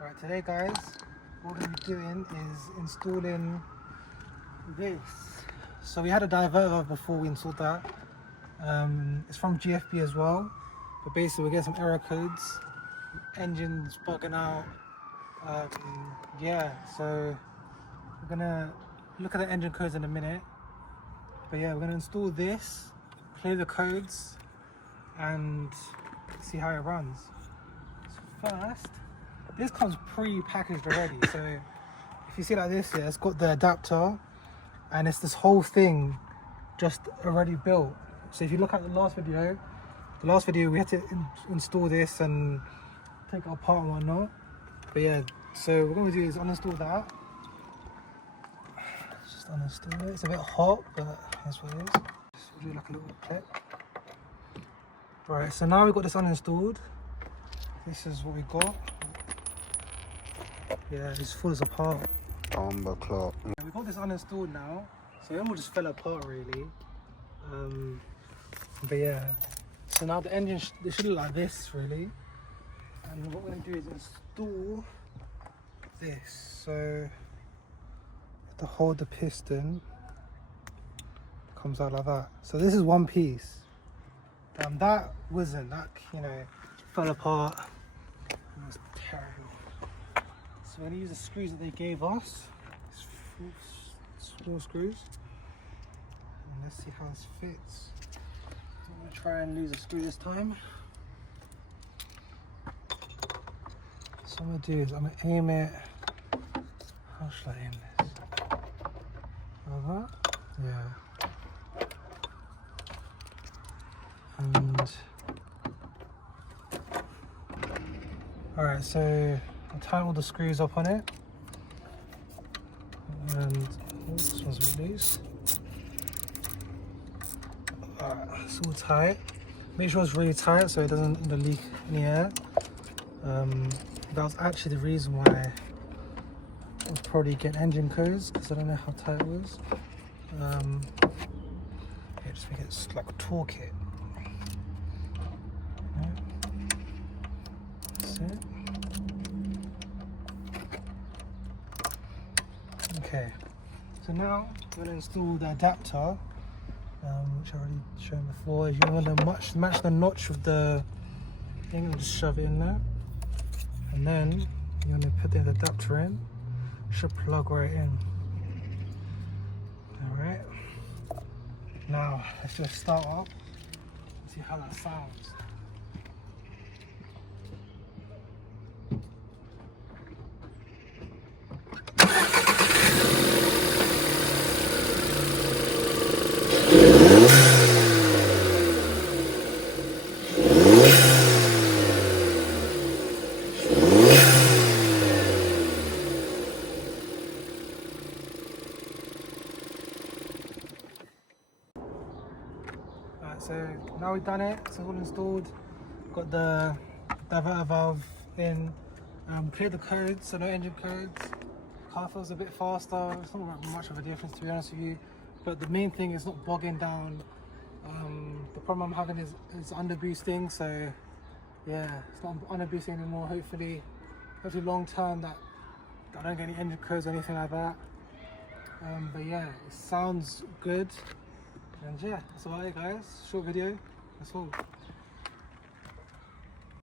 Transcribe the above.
Right, today guys, what we're going to be doing is installing this. So we had a diverter before we installed that. It's from GFB as well, but basically we're getting some error codes, engines bugging out. Yeah, so we're gonna look at the engine codes in a minute, but yeah, we're gonna install this, play the codes and see how it runs. So first, this comes pre-packaged already, so if you see like this, yeah, it's got the adapter and it's this whole thing just already built. So if you look at the last video we had to install this and take it apart and whatnot. But yeah, so what we're going to do is uninstall that. Let's just uninstall it. It's a bit hot, but that's what it is. Just do like a little clip. Right, so now we've got this uninstalled. This is what we got. Yeah, it's falls apart. Clock. We got this uninstalled now, so it all just fell apart really. But yeah, so now the engine it should look like this really. And what we're going to do is install this. So you have to hold the piston, it comes out like that. So this is one piece. That wasn't, that, you know, fell apart. It was terrible. So we're going to use the screws that they gave us. Small screws. And let's see how this fits. I'm going to try and lose a screw this time. So what I'm going to do is I'm going to aim it. How should I aim this? Like that? Yeah. And alright, so I'll tighten all the screws up on it. And this one's a bit loose. Alright, it's all tight. Make sure it's really tight so it doesn't leak any air. That was actually the reason why I was probably getting engine codes, because I don't know how tight it was. Yeah, just make it like torque it. Yeah. That's it. Okay, so now we're going to install the adapter, which I already shown before. If you want to match the notch with the thing, just shove it in there. And then you're going to put the adapter in. Should plug right in. Alright. Now let's just start up and see how that sounds. So now we've done it, it's all installed, got the diverter valve in, cleared the codes, so no engine codes. Car feels a bit faster, it's not much of a difference to be honest with you, but the main thing is not bogging down. The problem I'm having is underboosting, so yeah, it's not underboosting anymore. Hopefully long term that I don't get any engine codes or anything like that. But yeah, it sounds good. And yeah, that's about it guys, short video, that's all.